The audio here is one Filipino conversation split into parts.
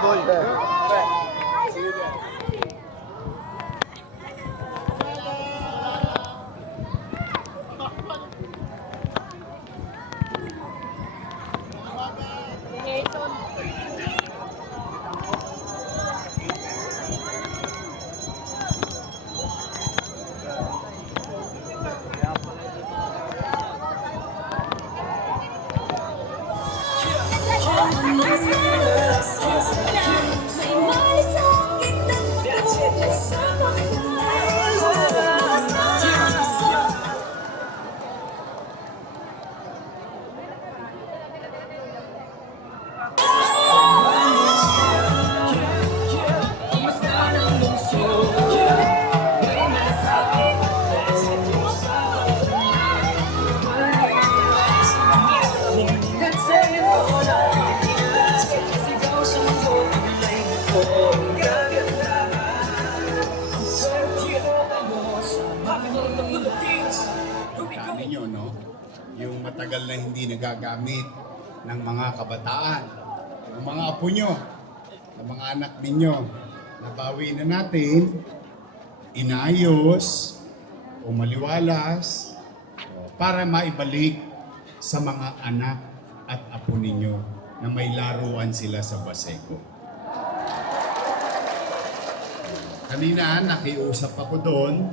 Boy. Ninyo, no? Yung matagal na hindi nagagamit ng mga kabataan, ng mga apo nyo, ng mga anak ninyo, nabawi na natin, inayos, o maliwalas, para maibalik sa mga anak at apo ninyo na may laruan sila sa Baseco. Kanina, nakiusap ako doon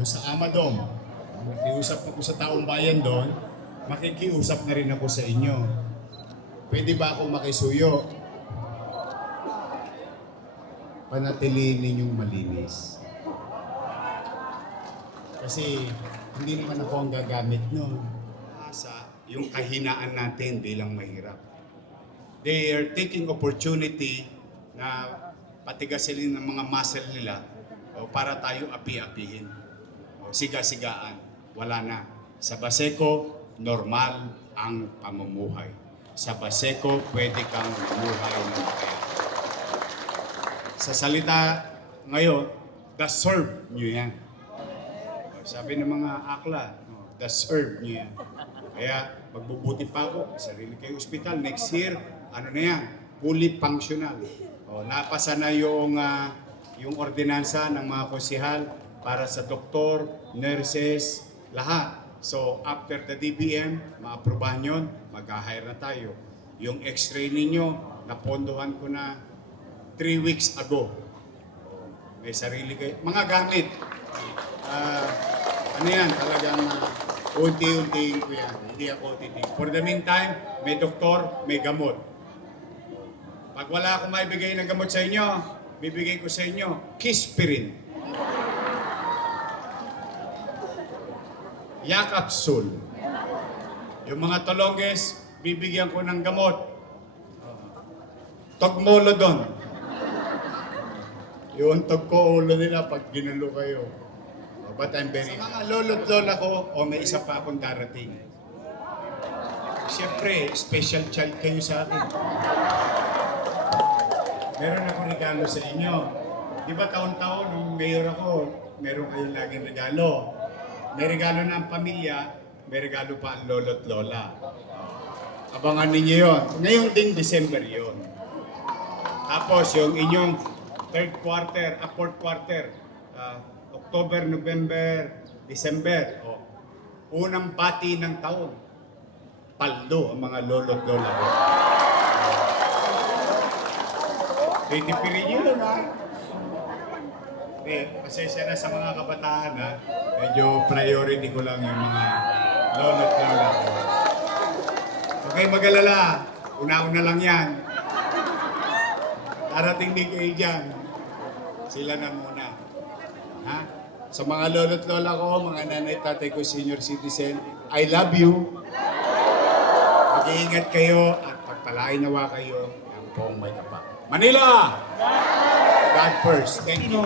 sa Amadom. Nakiusap ako sa taong bayan doon, makikiusap na rin ako sa inyo. Pwede ba akong makisuyo? Panatiliin ninyong malinis. Kasi hindi naman ako ang gagamit nun. Sa yung kahinaan natin bilang mahirap. They are taking opportunity na patigasilin ng mga muscle nila para tayo api-apihin. Siga-sigaan. Wala na. Sa Baseco, normal ang pamumuhay. Sa Baseco, pwede kang mamuhay ng kaya. Sa salita ngayon, deserve nyo yan. Sabi ng mga akla, deserve nyo yan. Kaya magbubuti pa ako, sarili kayo ospital. Next year, ano na yan? Fully functional. Napasa na yung ordinansa ng mga konsihal para sa doktor, nurses, lahat. So, after the DBM, ma-aprobahan yun, mag-hire na tayo. Yung x-ray ninyo, napondohan ko na 3 weeks ago. May sarili kayo. Mga gamit. Ano yan, talagang unti-unti ko yan. Hindi ako titig. For the meantime, may doktor, may gamot. Pag wala akong maibigay ng gamot sa inyo, bibigay ko sa inyo, Kispirin. Yakapsul. Yung mga tolonges, bibigyan ko ng gamot. Togmolodon. Yung tagko-ulo nila pag ginulo kayo. But I'm very... Sa mga lolo't lola ko, may isa pa akong darating. Siyempre, special child kayo sa akin. Meron akong regalo sa inyo. Di ba taon-taon, nung mayor ako, meron kayong laging regalo. May regalo na ang pamilya, may regalo pa ang lolo't lola. Abangan ninyo yun. Ngayong ding December yun. Tapos yung inyong fourth quarter, October, November, December. Unang pati ng taon. Paldo ang mga lolo't lola ko. Titipirin nyo yun, ha? Pasensya na sa mga kabataan, ha? Medyo priority ko lang yung mga lolo't lola ko. Okay, mag-alala. Una-una lang yan. Darating din kayo dyan. Sila na muna. Ha? Sa mga lolo't lola ko, mga nanay, tatay ko, senior citizen, I love you. Mag-iingat kayo at pagpalain nawa kayo ng buong may kapal. Manila! God first. Thank you.